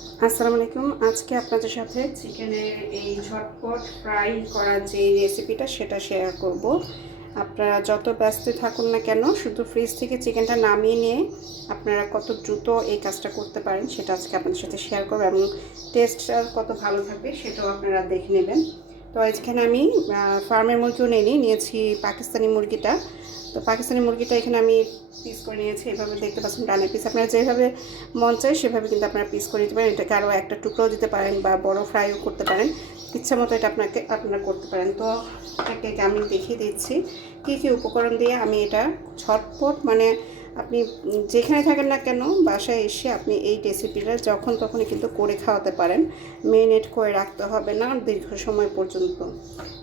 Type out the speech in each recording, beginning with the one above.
আসসালামু আলাইকুম। আজকে আপনাদের সাথে চিকেনের এই ঝটপট ফ্রাই করার যে রেসিপিটা সেটা শেয়ার করব। আপনারা যত ব্যস্ত থাকুন না কেন, শুধু ফ্রিজ থেকে চিকেনটা নামিয়ে নিয়ে আপনারা কত দ্রুত এই কাজটা করতে পারেন সেটা আজকে আপনাদের সাথে শেয়ার করব, এবং টেস্টটা কত ভালো থাকবে সেটাও আপনারা দেখে নেবেন। তো এখানে আমি ফার্মের মুরগিও নিয়েছি পাকিস্তানি মুরগিটা। তো পাকিস্তানি মুরগিটা এখানে আমি পিস করে নিয়েছি, এভাবে দেখতে পাচ্ছেন ডানের পিস। আপনারা যেভাবে মন চায় সেভাবে কিন্তু আপনারা পিস করে দিতে পারেন। এটাকে আরও একটা টুকরোও দিতে পারেন বা বড় ফ্রাইও করতে পারেন, ইচ্ছা মতো এটা আপনারা করতে পারেন। তো একে আমি দেখিয়ে দিচ্ছি কী কী উপকরণ দিয়ে আমি এটা ঝটপট, মানে আপনি যেখানে থাকেন না কেন বাসায় এসে আপনি এই রেসিপিটা যখন তখনই কিন্তু করে খাওয়াতে পারেন। মেরিনেট করে রাখতে হবে না দীর্ঘ সময় পর্যন্ত।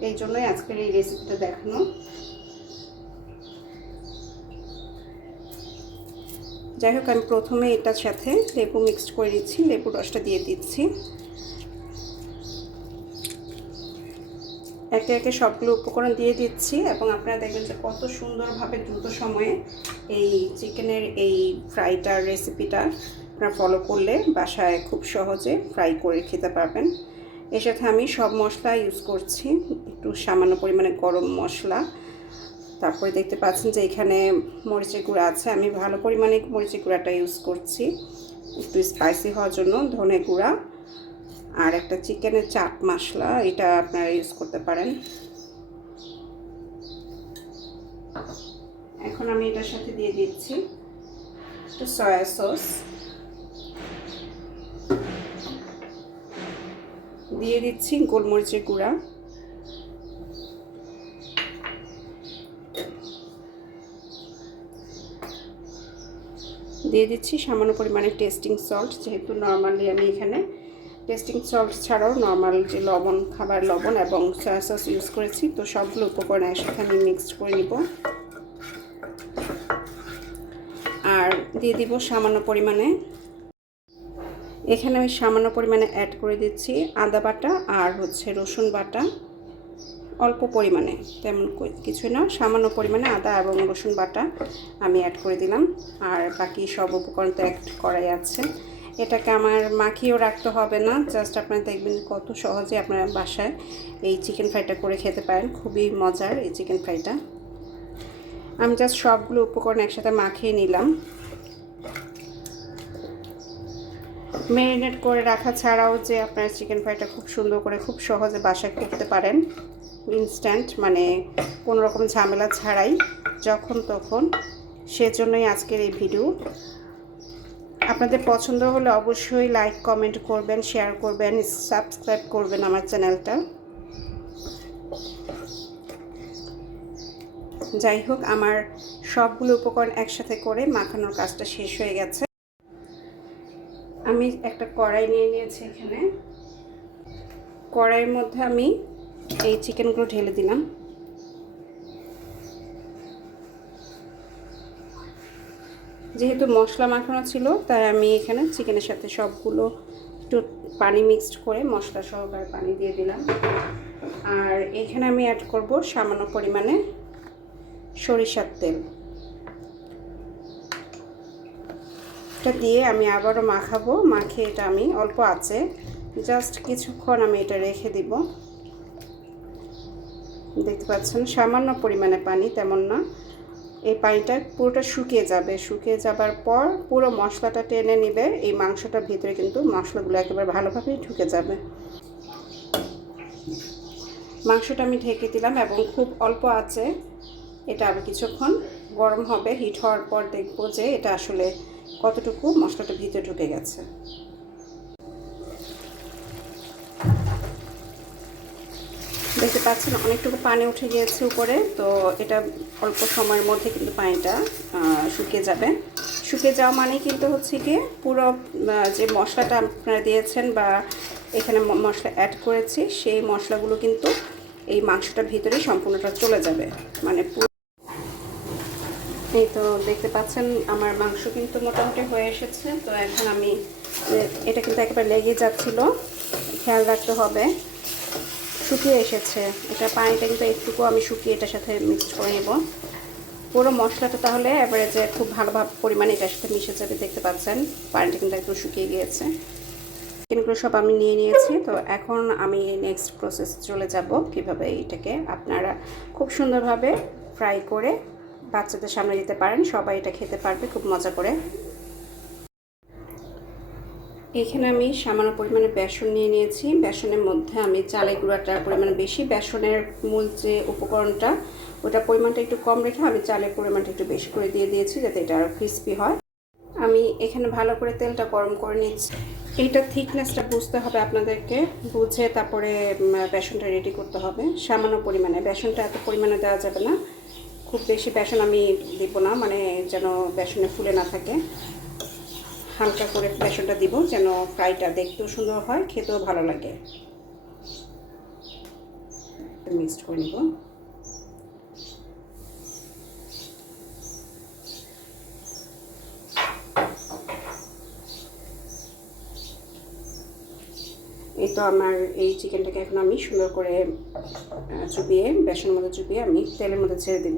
এই জন্যই আজকের এই রেসিপিটা দেখানো। যাই হোক, আমি প্রথমে এটার সাথে লেবু মিক্সড করে দিচ্ছি, লেবু রসটা দিয়ে দিচ্ছি। একে একে সবগুলো উপকরণ দিয়ে দিচ্ছি এবং আপনারা দেখবেন যে কত সুন্দরভাবে দ্রুত সময়ে এই চিকেনের এই ফ্রাইটার রেসিপিটা আপনারা ফলো করলে বাসায় খুব সহজে ফ্রাই করে খেতে পারবেন। এর সাথে আমি সব মশলা ইউজ করছি, একটু সামান্য পরিমাণে গরম মশলা, তারপরে দেখতে পাচ্ছেন যে এখানে মরিচের গুঁড়া আছে, আমি ভালো পরিমাণে মরিচের গুঁড়াটা ইউজ করছি একটু স্পাইসি হওয়ার জন্য, ধনে গুঁড়া, আর একটা চিকেনের চাট মশলা, এটা আপনারা ইউজ করতে পারেন। এখন আমি এটার সাথে দিয়ে দিচ্ছি একটু সয়া সস, দিয়ে দিচ্ছি গোলমরিচের গুঁড়া, দিয়ে দিচ্ছি সামান্য পরিমাণে টেস্টিং সল্ট, যেহেতু নর্মালি আমি এখানে টেস্টিং সল্ট ছাড়াও নর্মাল যে লবণ, খাবার লবণ এবং সয়া সস ইউজ করেছি। তো সবগুলো উপকরণ একসাথে আমি মিক্সড করে নিব। আর দিয়ে দিব সামান্য পরিমাণে, এখানে আমি সামান্য পরিমাণে অ্যাড করে দিচ্ছি আদা বাটা আর রসুন বাটা, অল্প পরিমাণে, তেমন কিছুই না, সামান্য পরিমাণে আদা এবং রসুন বাটা আমি অ্যাড করে দিলাম। আর বাকি সব উপকরণ তো অ্যাড করাই আছে। এটাকে আমার মাখিয়েও রাখতে হবে না, জাস্ট আপনারা দেখবেন কত সহজে আপনারা বাসায় এই চিকেন ফ্রাইটা করে খেতে পারেন। খুবই মজার এই চিকেন ফ্রাইটা। আমি জাস্ট সবগুলো উপকরণ একসাথে মাখিয়ে নিলাম। ম্যারিনেট করে রাখা ছাড়াও যে আপনারা চিকেন ফ্রাইটা খুব সুন্দর করে খুব সহজে বাসায় করতে পারেন, ইনস্ট্যান্ট, মানে কোনো রকম ঝামেলা ছাড়াই, যখন তখন, সেজন্যই আজকের এই ভিডিও। আপনাদের পছন্দ হলে অবশ্যই লাইক কমেন্ট করবেন, শেয়ার করবেন, সাবস্ক্রাইব করবেন আমার চ্যানেলটা। যাই হোক, আমার সবগুলো উপকরণ একসাথে করে মাখানোর কাজটা শেষ হয়ে গেছে। আমি একটা কড়াই নিয়ে নিয়েছি, এখানে কড়াইয়ের মধ্যে আমি এই চিকেনগুলো ঢেলে দিলাম। যেহেতু মশলা মাখানো ছিল তাই আমি এখানে চিকেনের সাথে সবগুলো একটু পানি মিক্সড করে মশলা সহকারে পানি দিয়ে দিলাম। আর এখানে আমি অ্যাড করব সামান্য পরিমাণে সরিষার তেল, এটা দিয়ে আমি আবারও মাখাবো। মাখিয়ে এটা আমি অল্প আঁচে জাস্ট কিছুক্ষণ আমি এটা রেখে দিব। দেখতে পাচ্ছেন সামান্য পরিমাণে পানি, তেমন না, এই পানিটা পুরোটা শুকিয়ে যাবে। শুকিয়ে যাবার পর পুরো মশলাটা টেনে নেবে এই মাংসটার ভিতরে, কিন্তু মশলাগুলো একেবারে ভালোভাবেই ঢুকে যাবে। মাংসটা আমি ঢেকে দিলাম এবং খুব অল্প আঁচে এটা আবার কিছুক্ষণ গরম হবে। হিট হওয়ার পর দেখবো যে এটা আসলে কতটুকু মশলাটা ভিতরে ঢুকে গেছে। দেখতে পাচ্ছেন অনেকটুকু পানি উঠে গিয়েছে উপরে। তো এটা অল্প সময়ের মধ্যে কিন্তু পানিটা শুকিয়ে যাবে। শুকিয়ে যাওয়া মানে কিন্তু হচ্ছে কি পুরো যে মশলাটা আপনারা দিয়েছেন বা এখানে মশলা অ্যাড করেছি সেই মশলাগুলো কিন্তু এই মাংসটার ভিতরে সম্পূর্ণটা চলে যাবে, মানে এই তো দেখতে পাচ্ছেন আমার মাংস কিন্তু মোটামুটি হয়ে এসেছে। তো এখন আমি এটা কিন্তু একেবারে লেগে যাচ্ছিল, খেয়াল রাখতে হবে। শুকিয়ে এসেছে এটা, পানিটা কিন্তু একটুকু আমি শুকিয়ে এটার সাথে মিক্সড করে নেব। পুরো মশলাটা তাহলে এভারেজে খুব ভালোভাবে পরিমাণে এটার সাথে মিশে যাবে। দেখতে পাচ্ছেন পানিটা কিন্তু একটু শুকিয়ে গিয়েছে। চিকেনগুলো সব আমি নিয়ে নিয়েছি। তো এখন আমি নেক্সট প্রসেস চলে যাব কিভাবে এইটাকে আপনারা খুব সুন্দরভাবে ফ্রাই করে বাচ্চাদের সামনে দিতে পারেন। সবাই এটা খেতে পারবে খুব মজা করে। এখানে আমি সামান্য পরিমাণে বেসন নিয়ে নিয়েছি। বেসনের মধ্যে আমি চালের গুঁড়াটার পরিমাণ বেশি, বেসনের মূল যে উপকরণটা ওটার পরিমাণটা একটু কম রেখে আমি চালের পরিমাণটা একটু বেশি করে দিয়ে দিয়েছি যাতে এটা আরও ক্রিস্পি হয়। আমি এখানে ভালো করে তেলটা গরম করে নিচ্ছি। এইটা থিকনেসটা বুঝতে হবে আপনাদেরকে, বুঝে তারপরে বেসনটা রেডি করতে হবে। সামান্য পরিমাণে, বেসনটা এত পরিমাণে দেওয়া যাবে না, খুব বেশি বেসন আমি দিব না, মানে যেন বেসনে ফুলে না থাকে। হালকা করে বেসনটা দিব যেন ফ্রাইটা দেখতেও সুন্দর হয়, খেতেও ভালো লাগে। মিক্সড করে নিব। এই তো আমার এই চিকেনটাকে এখন আমি সুন্দর করে চুবিয়ে, বেসনের মধ্যে চুবিয়ে আমি তেলের মধ্যে ছেড়ে দিব।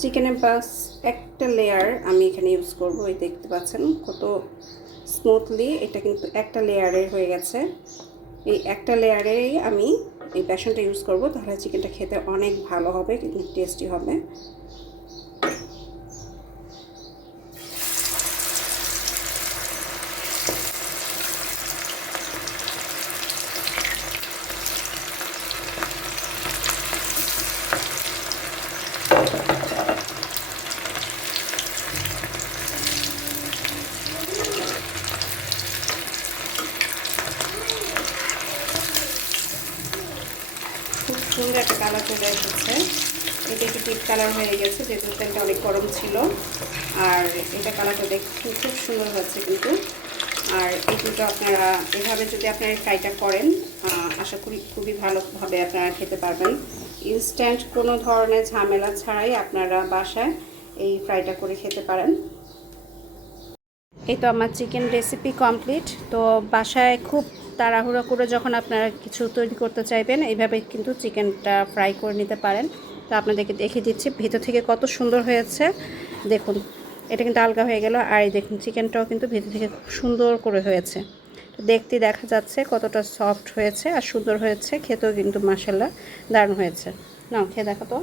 চিকেনের বাস একটা লেয়ার আমি এখানে ইউজ করব। এই দেখতে পাচ্ছেন কত স্মুথলি এটা কিন্তু একটা লেয়ারের হয়ে গেছে। এই একটা লেয়ারেই আমি এই বেসনটা ইউজ করব, তাহলে চিকেনটা খেতে অনেক ভালো হবে, কিন্তু টেস্টি হবে। খুব সুন্দর একটা কালার চলে এসেছে। এটা একটু ডিপ কালার হয়ে গেছে যেহেতু তেলটা অনেক গরম ছিল। আর এটা কালারটা দেখতে খুব সুন্দর হচ্ছে কিন্তু। আর এই দুটো আপনারা এভাবে যদি আপনারা ফ্রাইটা করেন, আশা করি খুবই ভালোভাবে আপনারা খেতে পারবেন। ইনস্ট্যান্ট কোনো ধরনের ঝামেলা ছাড়াই আপনারা বাসায় এই ফ্রাইটা করে খেতে পারেন। এই তো আমার চিকেন রেসিপি কমপ্লিট। তো বাসায় খুব তাড়াহুড়ো করে যখন আপনারা কিছু তৈরি করতে চাইবেন, এইভাবে কিন্তু চিকেনটা ফ্রাই করে নিতে পারেন। তো আপনাদেরকে দেখিয়ে দিচ্ছি ভিতর থেকে কত সুন্দর হয়েছে। দেখুন এটা কিন্তু আলগা হয়ে গেল, আর এই দেখুন চিকেনটাও কিন্তু ভিতর থেকে খুব সুন্দর করে হয়েছে। তো দেখতে দেখা যাচ্ছে কতটা সফট হয়েছে আর সুন্দর হয়েছে, খেতেও কিন্তু মাশাআল্লাহ দারুণ হয়েছে। নাও খেয়ে দেখো তো।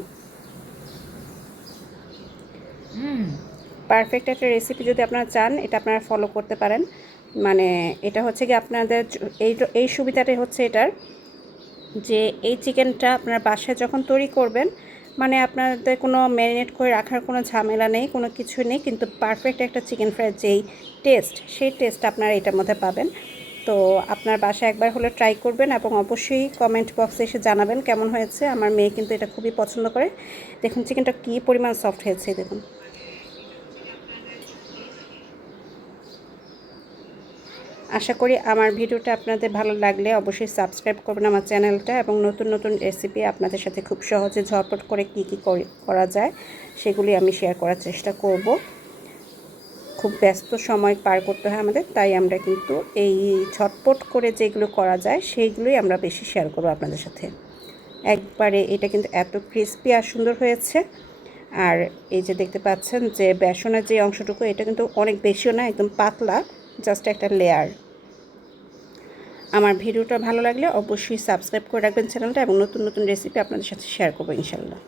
পারফেক্ট একটা রেসিপি যদি আপনারা চান এটা আপনারা ফলো করতে পারেন। মানে এটা হচ্ছে কি আপনাদের এই সুবিধাটাই হচ্ছে এটার, যে এই চিকেনটা আপনারা বাসায় যখন তৈরি করবেন, মানে আপনাদের কোনো ম্যারিনেট করে রাখার কোনো ঝামেলা নেই, কোনো কিছু নেই, কিন্তু পারফেক্ট একটা চিকেন ফ্রাইয়ের যেই টেস্ট, সেই টেস্ট আপনারা এটার মধ্যে পাবেন। তো আপনার বাসায় একবার হলে ট্রাই করবেন এবং অবশ্যই কমেন্ট বক্সে এসে জানাবেন কেমন হয়েছে। আমার মেয়ে কিন্তু এটা খুবই পছন্দ করে। দেখুন চিকেনটা কী পরিমাণ সফট হয়েছে দেখুন। আশা করি আমার ভিডিওটা আপনাদের ভালো লাগলে অবশ্যই সাবস্ক্রাইব করবেন আমার চ্যানেলটা, এবং নতুন নতুন রেসিপি আপনাদের সাথে খুব সহজে ঝটপট করে কী করা যায় সেগুলি আমি শেয়ার করার চেষ্টা করব। খুব ব্যস্ত সময় পার করতে হয় আমাদের, তাই আমরা কিন্তু এই ঝটপট করে যেগুলো করা যায় সেইগুলোই আমরা বেশি শেয়ার করব আপনাদের সাথে। একবারে এটা কিন্তু এত ক্রিস্পি আর সুন্দর হয়েছে। আর এই যে দেখতে পাচ্ছেন যে বেসনের যে অংশটুকু, এটা কিন্তু অনেক বেশিও না, একদম পাতলা, জাস্ট একটা লেয়ার। আমার ভিডিওটা ভালো লাগলে অবশ্যই সাবস্ক্রাইব করে রাখবেন চ্যানেলটা, এবং নতুন নতুন রেসিপি আপনাদের সাথে শেয়ার করবো ইনশাল্লাহ।